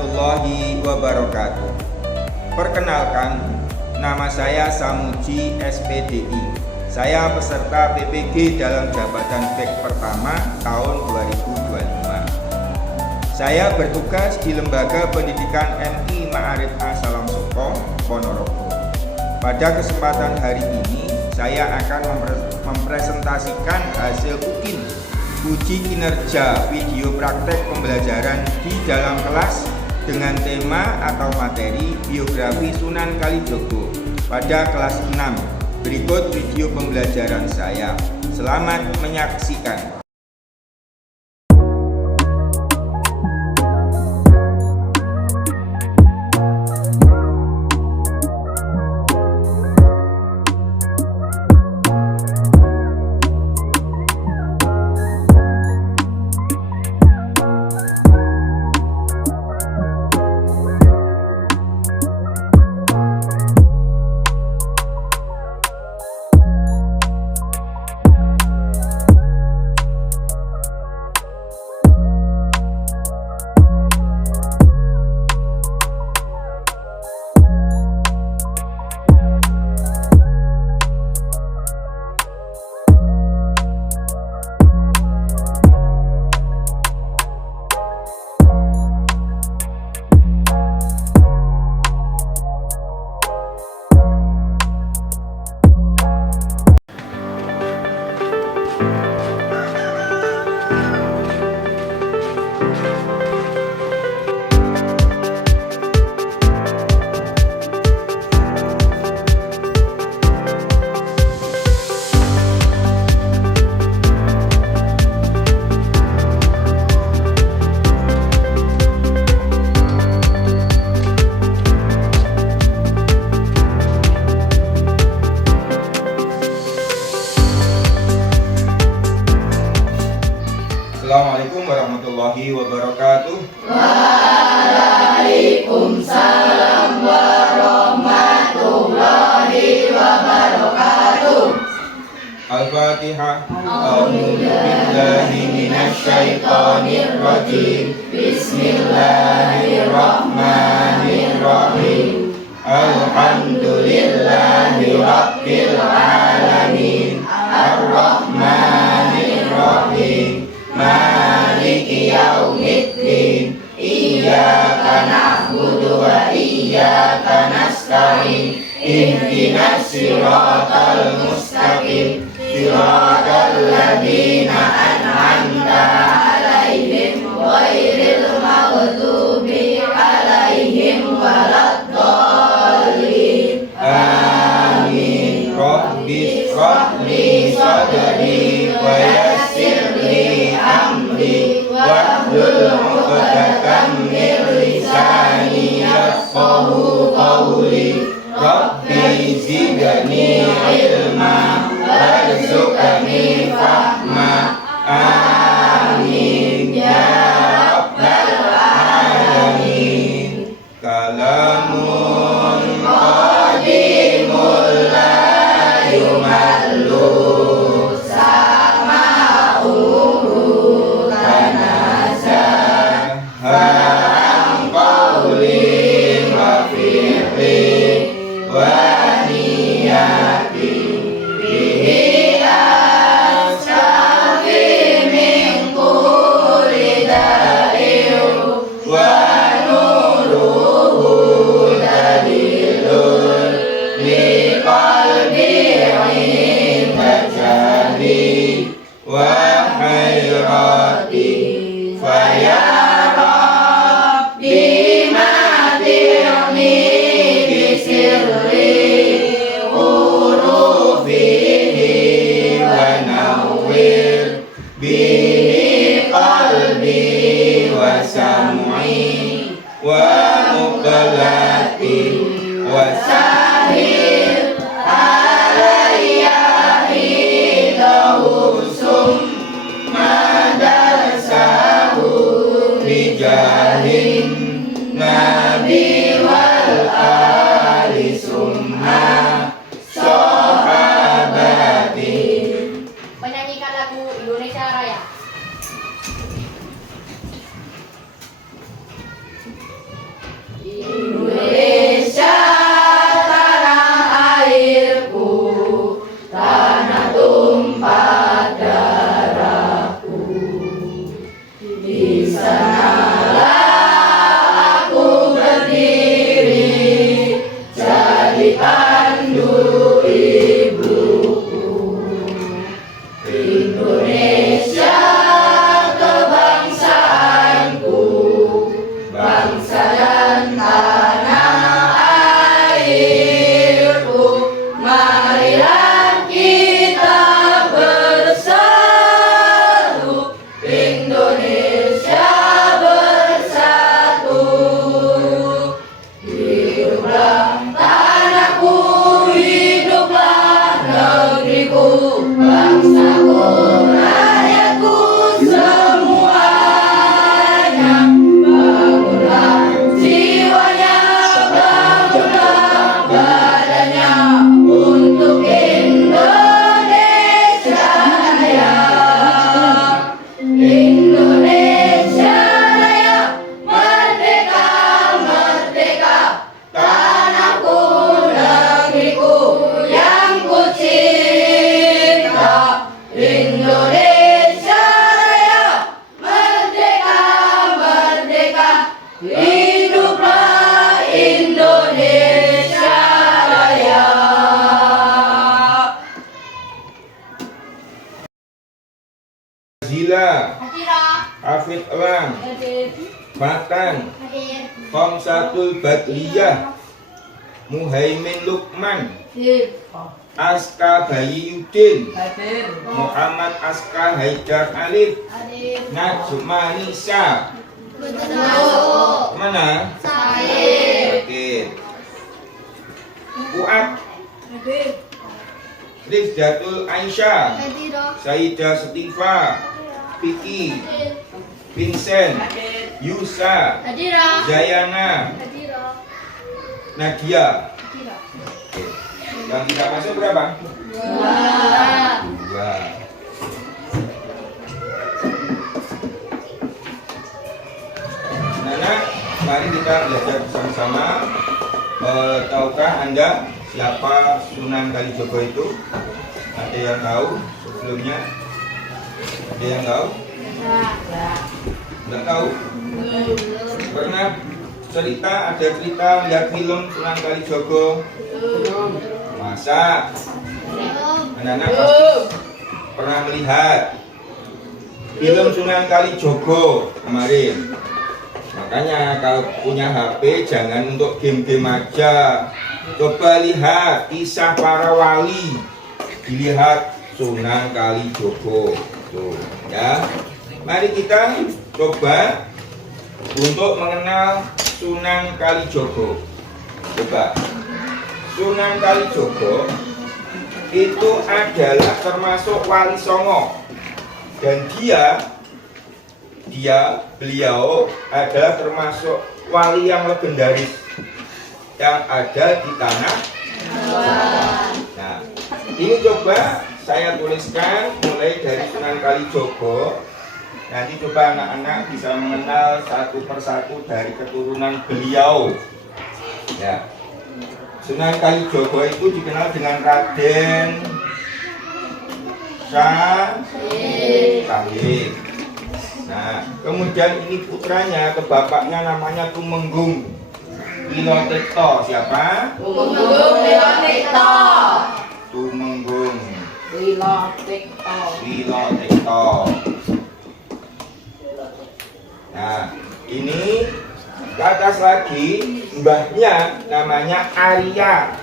warahmatullahi wabarakatuh. Perkenalkan, nama saya Samuji SPDI. Saya peserta PPG dalam jabatan BEK pertama tahun 2025. Saya bertugas di Lembaga Pendidikan MI Ma'arif Salam Soko, Ponorogo. Pada kesempatan hari ini, saya akan mempresentasikan hasil uji kinerja video praktek pembelajaran di dalam kelas dengan tema atau materi biografi Sunan Kalijogo pada kelas 6. Berikut video pembelajaran saya. Selamat menyaksikan. Assalamualaikum warahmatullahi wabarakatuh. Waalaikumsalam warahmatullahi wabarakatuh. Al-Fatihah. A'udzubillahi minasyaitonir rajim. Bismillahirrahmanirrahim. Alhamdulillahi rabbil alamin. Ar-Rahmanir Rahim. Maliki yaumiddin. Iyyaka na'budu wa iyyaka nasta'in. Ihdinas siratal mustaqim. Siratal ladzina an'amta 'alaihim ghairil maghdubi 'alaihim waladdallin. Amin. Rabbi shrah li sadri wa yassir li amri wahlul 'uqdatam min lisani yafqahu qawli. Rabbi zidni ilma warzuqni fahma. Amin ya rabbal alamin. Kalamun qadimul la yumallu sama'uhu tanazah an qawli wa fi'li wa niyati bihi astafi min kulli da'in wa nuruhu dalilun li qalbi 'inda jahli wa hayrati faya rabbi mati'ni bisirri urufihi wa nawwir bihi qalbi wa sam'i wa muqallati wa sahir alayya hidahu summa darsahu bijahin nabi wal ali summa sahabati. Menyanyikan lagu Indonesia Raya. Indonesia kebangsaanku, bangsa dan tanah airku, marilah kita bersatu, Indonesia bersatu. Hiduplah tanahku, hiduplah negeriku, bangsaku, rakyatku semuanya. Bangunlah jiwanya, bangunlah badannya untuk Indonesia Raya. Indonesia Raya, merdeka, merdeka, tanahku, negeriku yang ku cinta. Indonesia Raya, merdeka, merdeka, hiduplah Indonesia Raya. Zila, Hadira. Hafid Elang, Hadir. Fatan, Hadir. Komsatul Badliyah, Muhaimin Lukman, Hadir. Aska Bayi Yudin, Hadir. Muhammad Aska Haidar Alif, Hadir. Najma Nisa. Betul. Mana? Sakit. Oke. Fuad, Hadir. Rifdatul Aisyah, Hadira. Sayyidah Setiva, Piki, Vincent, Yusa, Hadira. Jayana, Hadira. Nadia. Hadira. Oke. Yang tidak masuk berapa? Dua. 2. Nana, mari kita belajar bersama-sama. Tahukah Anda siapa Sunan Kalijogo itu? Ada yang tahu sebelumnya? Ada yang tahu? Tidak tahu? Pernah ada cerita lihat film Sunan Kalijogo? Masa? Anak-anak pasti pernah melihat film Sunan Kalijogo kemarin. Makanya kalau punya HP jangan untuk game-game aja. Coba lihat kisah para wali. Dilihat Sunan Kalijogo. Tuh, ya. Mari kita coba untuk mengenal Sunan Kalijogo. Coba. Sunan Kalijogo itu adalah termasuk wali songo. Dan beliau adalah termasuk wali yang legendaris yang ada di tanah Jawa. Nah, ini coba saya tuliskan mulai dari Sunan Kalijogo. Nanti coba anak-anak bisa mengenal satu persatu dari keturunan beliau. Ya, Sunan Kalijogo itu dikenal dengan Raden Sahid. Nah, kemudian ini putranya ke bapaknya namanya Tumenggung Wilotekto. Siapa? Tumenggung Wilotekto. Tumenggung Wilotekto. Wilotekto. Nah, ini ke atas lagi mbahnya namanya Arya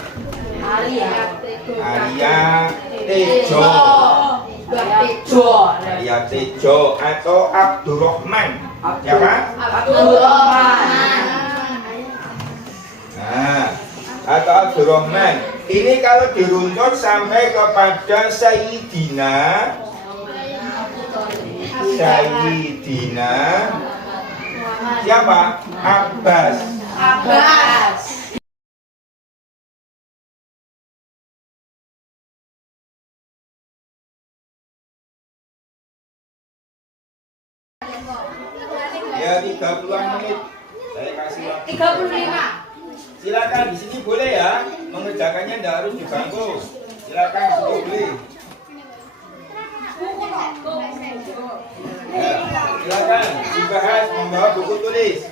Tejo. Arya Tejo atau Abdurrahman. Siapa? Abdurrahman. Nah, atau Abdurrahman. Ini kalau diruntut sampai kepada Sayyidina siapa? Abbas. Ya 30-an menit. Saya kasih waktu. 35. Silakan di sini boleh ya. Mengerjakannya tidak harus di bangku. Silakan di situ boleh. Ya, silakan dibahas membawa buku tulis.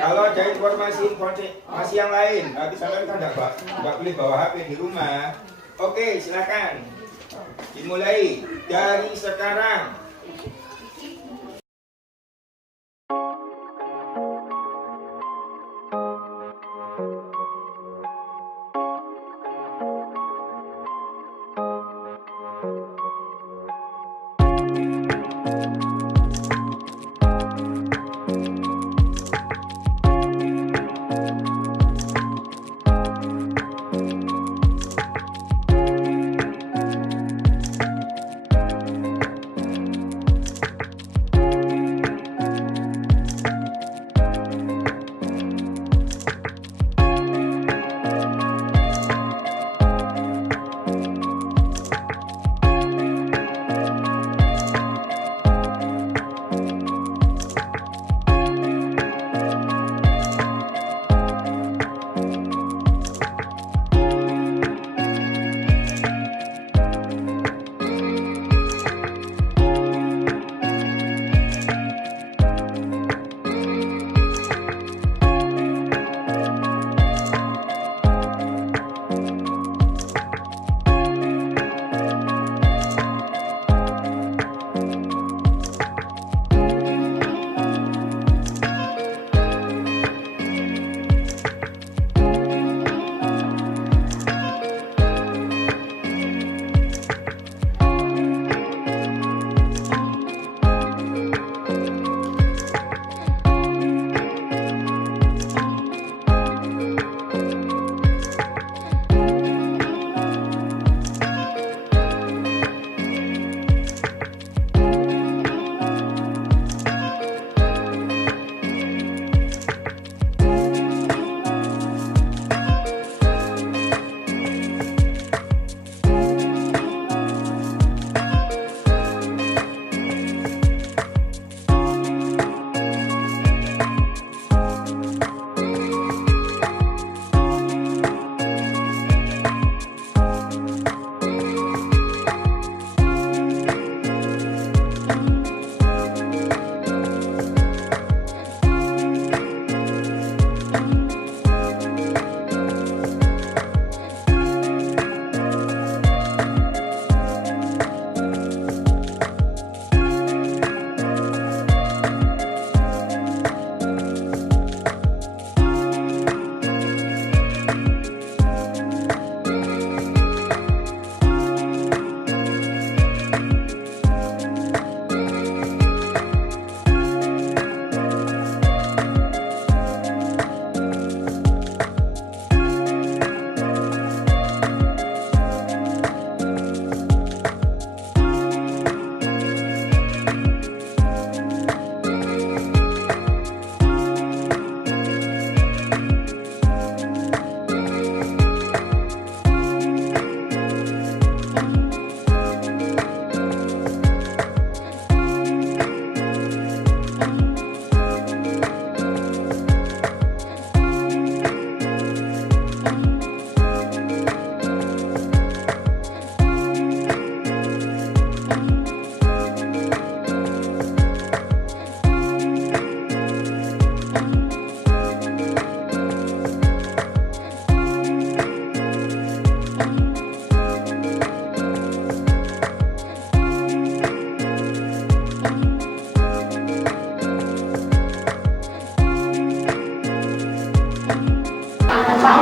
Kalau ada informasi yang lain, tapi sampai kan tidak boleh bawa HP di rumah. Oke, silakan. Dimulai dari sekarang.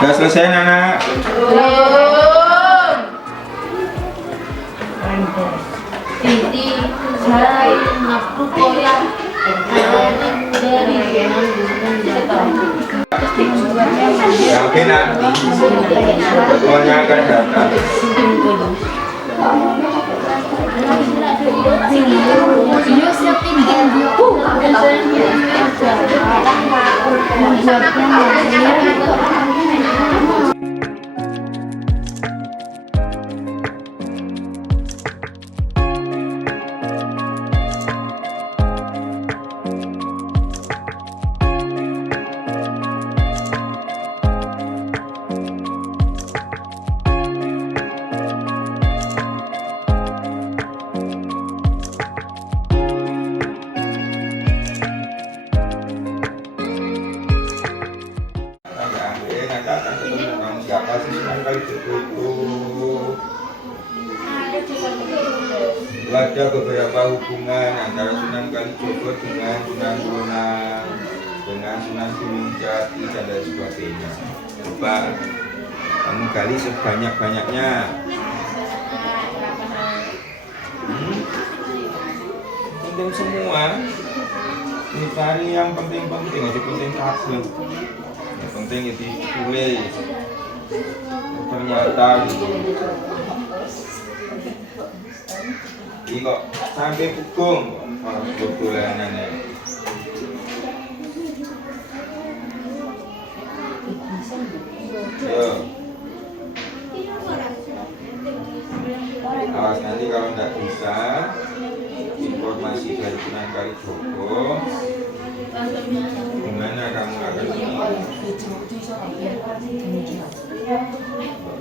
Udah selesai anak? Belum. Titi, saya ngaku koyak dari Yakin nanti jadwalnya akan datang. Video siap tinggal Ada beberapa hubungan antara Sunan Kalijogo dengan Sunan Bonang, dengan Sunan Gunung Jati dan lain sebagainya. Coba kamu gali sebanyak-banyaknya. Penting semua. Ini cari yang penting-penting, aja penting kabel. Yang penting itu tulis. Ternyata gitu. Ini kok sampai pukung orang botolanan ya. Yo. Awas nanti kalau nggak bisa informasi dari Sunan Kalijogo, gimana kamu akan ini?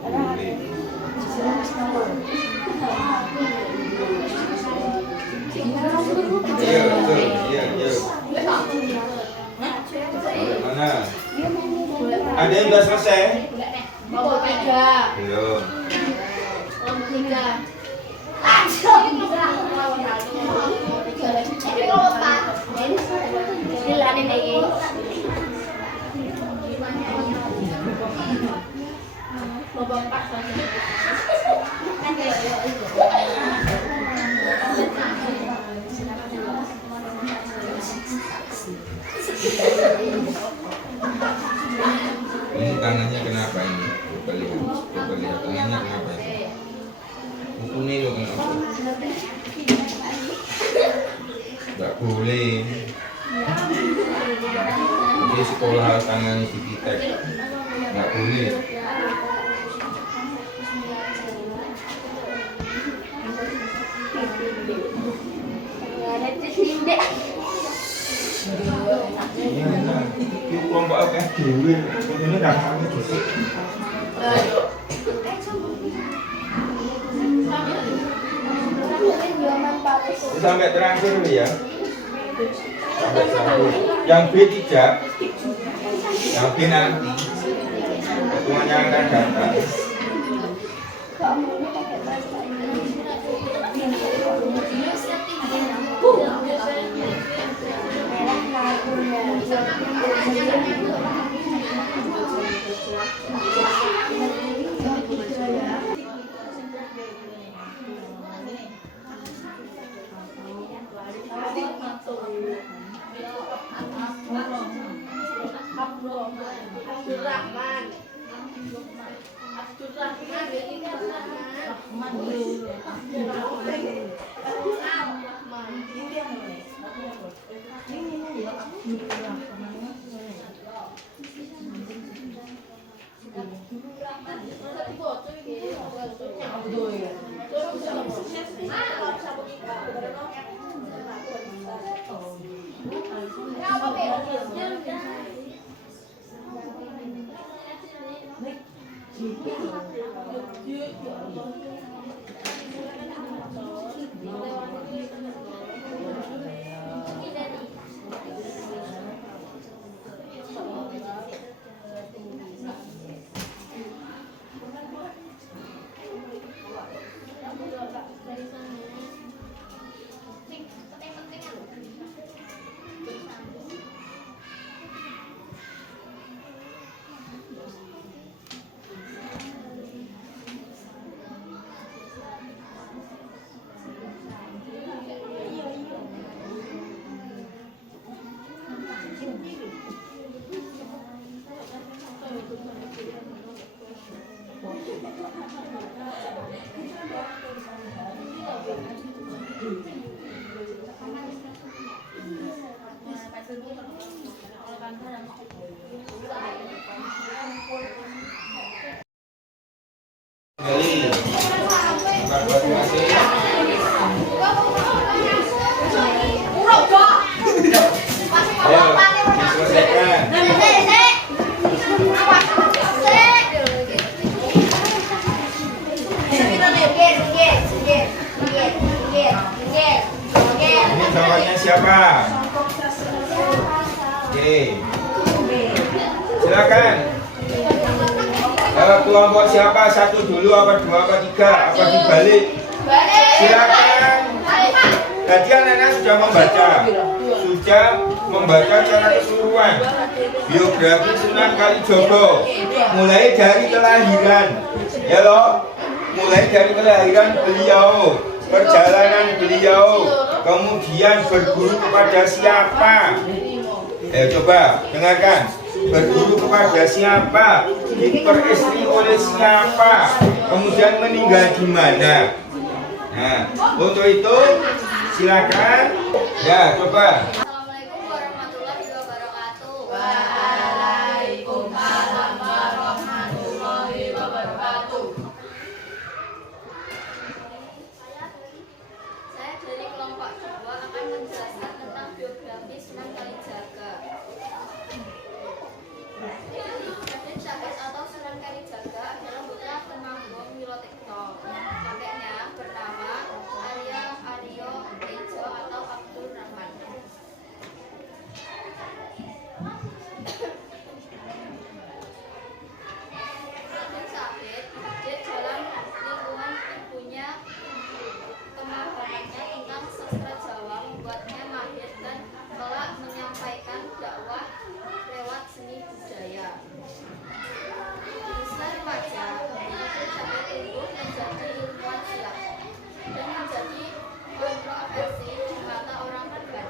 Boleh. Iya betul, iya. Mana? Ada yang sudah selesai? Bawa 3. Belum. 3. Ini tangannya kenapa ini? Coba lihat tangannya kenapa ini? Ini lo kenapa? Gak boleh. Di sekolah tangan dikitek. Gak boleh. Iya, nah. Itu kelompok akeh dhewe. Ini daftarnya dhisik. Sampai terakhir ya. Sampai terakhir. Yang B3, yang B nanti ketuanya akan datang. Siapa? Oke. Silakan. Kelompok siapa? 1 dulu apa 2 apa 3 apa dibalik? Silakan. sudah membaca secara keseluruhan biografi Sunan Kalijogo, mulai dari kelahiran, ya loh, mulai dari kelahiran beliau, perjalanan beliau, kemudian berguru kepada siapa? Coba dengarkan, berguru kepada siapa, diperistri oleh siapa, kemudian meninggal di mana. Nah, untuk itu silakan. Ya, coba. Assalamualaikum warahmatullahi wabarakatuh. Waalaikumsalam warahmatullahi wabarakatuh. Saya dari kelompok 2 akan menjelaskan tentang biografi Sunan Kalijaga. Raden Syahid atau Sunan Kalijaga adalah putra Temanggung Wilotekto. Kakeknya bernama Aryo Tejo atau Abdul Rahman. Raden Syahid dididik dalam lingkungan ibunya. Pemahamannya tentang sastra Jawa membuatnya mahir dan kelak menyampaikan dakwah lewat seni budaya. Usia remaja, Raden Syahid tumbuh menjadi ilmuwan silat dan menjadi kontroversi di mata orang banyak.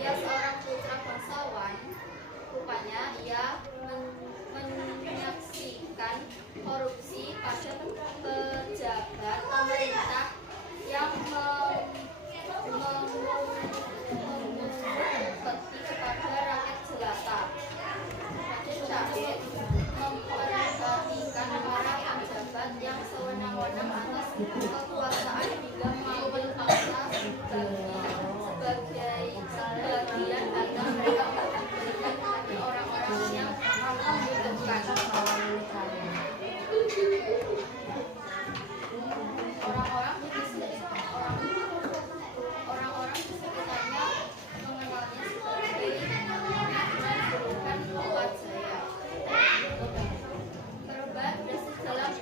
Ia seorang putra bangsawan, rupanya ia menyaksikan korupsi pada pejabat pemerintah yang mengupeti kepada rakyat jelata. Raden Syahid memperhatikan para pejabat yang sewenang-wenang atas kekuasaan hingga mengambil paksa sebagian harta mereka untuk diberikan kepada orang-orang yang membutuhkan. Orang-orang di sekitarnya mengenalnya sebagai Sunan Kuat Jaya. Perubahan drastis dalam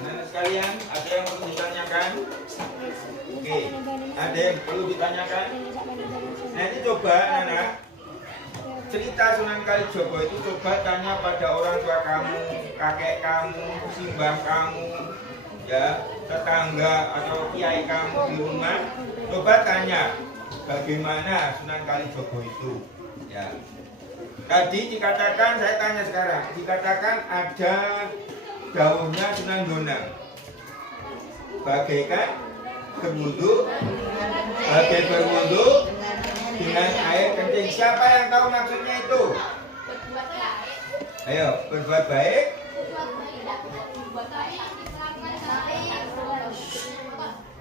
Anak sekalian, ada yang perlu ditanyakan? Oke, ada yang perlu ditanyakan? Nanti coba anak, cerita Sunan Kalijogo itu coba tanya pada orang tua kamu, kakek kamu, simbah kamu, ya, tetangga atau kiai kamu di rumah. Coba tanya bagaimana Sunan Kalijogo itu, ya. Tadi dikatakan, saya tanya sekarang, dikatakan ada dawuhnya Sunan Bonang, bagaikan berwudu, bagai berwudu dengan air kencing. Siapa yang tahu maksudnya itu? Ayo, berbuat baik.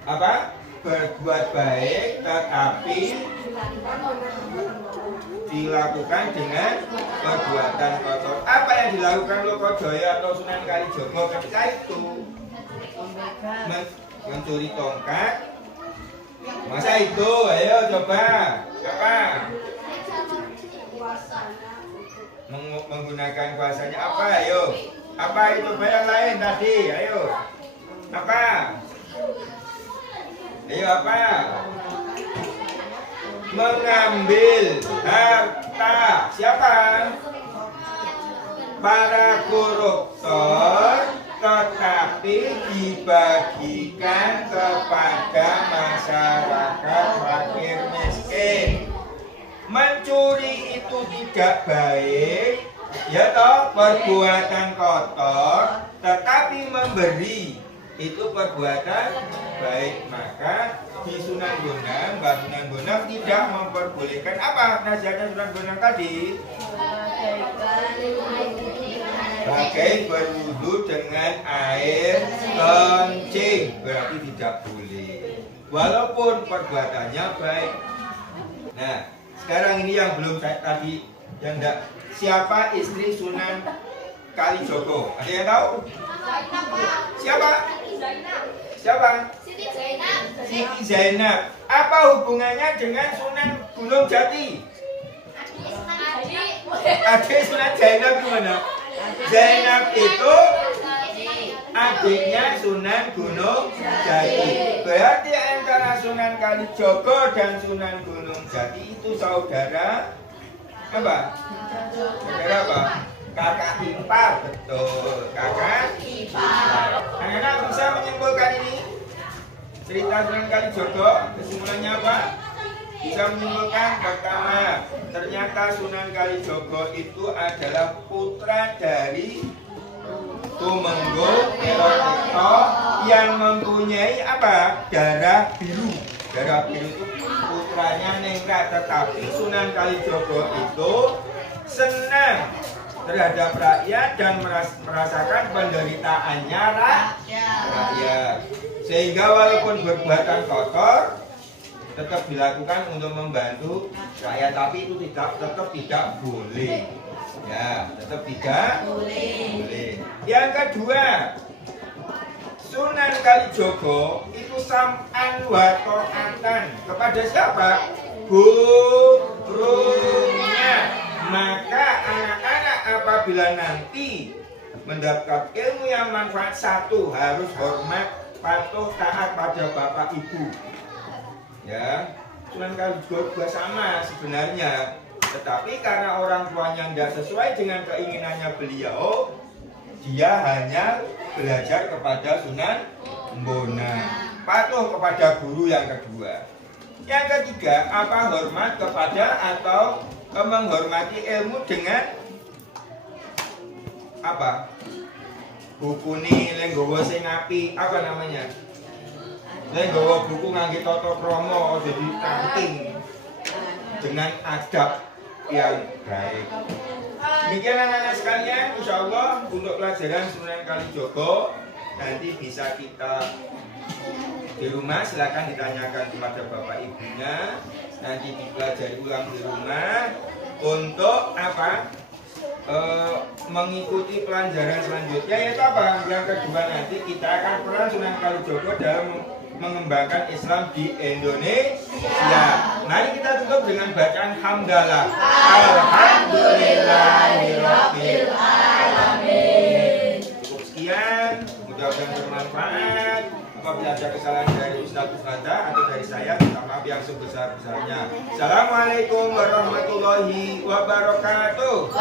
Apa? Berbuat baik tetapi dilakukan dengan perbuatan kotor. Apa yang dilakukan Lokojoyo atau Sunan Kalijogo ketika itu? Mencuri tongkat. Masa itu? Ayo coba. Apa? Menggunakan kuasanya apa? Ayo. Apa itu? Yang lain tadi. Ayo. Apa? Ayo apa? Mengambil harta siapa? Para koruptor, tetapi dibagikan kepada masyarakat fakir miskin. Mencuri itu tidak baik, ya toh, perbuatan kotor, tetapi memberi itu perbuatan baik. Maka di Sunan Bonang, Mbak Sunan Bonang tidak memperbolehkan apa nasihatnya Sunan Bonang tadi? Bagai berwudu dengan air kencing, berarti tidak boleh. Walaupun perbuatannya baik. Nah, sekarang ini yang belum saya tadi, yang enggak, siapa istri Sunan Kalijogo? Ada yang tahu? Siapa? Siapa? Siti Zainab. Siti Zainab. Apa hubungannya dengan Sunan Gunung Jati? Adik Sunan Zainab gimana? Zainab itu adiknya Sunan Gunung Jati. Berarti antara Sunan Kalijogo dan Sunan Gunung Jati itu saudara apa? Saudara apa? Kakak ipar, betul. Kakak ipar. Anak-anak bisa menyimpulkan ini? Cerita Sunan Kalijogo, kesimpulannya apa? Bisa menyimpulkan pertama, ternyata Sunan Kalijogo itu adalah putra dari Tumenggung Elotekto yang mempunyai apa? Darah biru. Darah biru itu putranya Ningrat, tetapi Sunan Kalijogo itu senang terhadap rakyat dan merasakan penderitaannya rakyat. Sehingga walaupun perbuatan kotor tetap dilakukan untuk membantu rakyat, tapi itu tetap tidak boleh. Ya, tetap tidak boleh. Yang kedua, Sunan Kalijogo itu sam'an wa ta'atan kepada siapa? Gurunya. Maka anak-anak apabila nanti mendapat ilmu yang manfaat, satu harus hormat, patuh, taat pada bapak ibu. Ya, Sunan Kalijogo juga sama sebenarnya, tetapi karena orang tuanya tidak sesuai dengan keinginannya beliau, dia hanya belajar kepada Sunan Mbona, patuh kepada guru yang kedua. Yang ketiga, apa? Hormat kepada atau menghormati ilmu dengan apa? Buku ini lenggowo sing api, apa namanya? Lenggowo buku ngangge tata krama jadi kanting dengan adab yang baik. Demikian anak-anak sekalian, insya Allah untuk pelajaran Sunan Kalijogo nanti bisa kita di rumah, silakan ditanyakan kepada bapak ibunya, nanti dipelajari ulang di rumah untuk apa? Mengikuti pelajaran selanjutnya, yaitu apa? Yang kedua, nanti kita akan peran Sunan Kalijogo dalam mengembangkan Islam di Indonesia. Mari kita tutup dengan bacaan hamdalah. Alhamdulillahirabbil alamin. Cukup sekian, mudah-mudahan bermanfaat. Apabila ada kesalahan dari Ustaz Ustazah atau dari saya, minta maaf yang sebesar-besarnya. Assalamualaikum warahmatullahi wabarakatuh.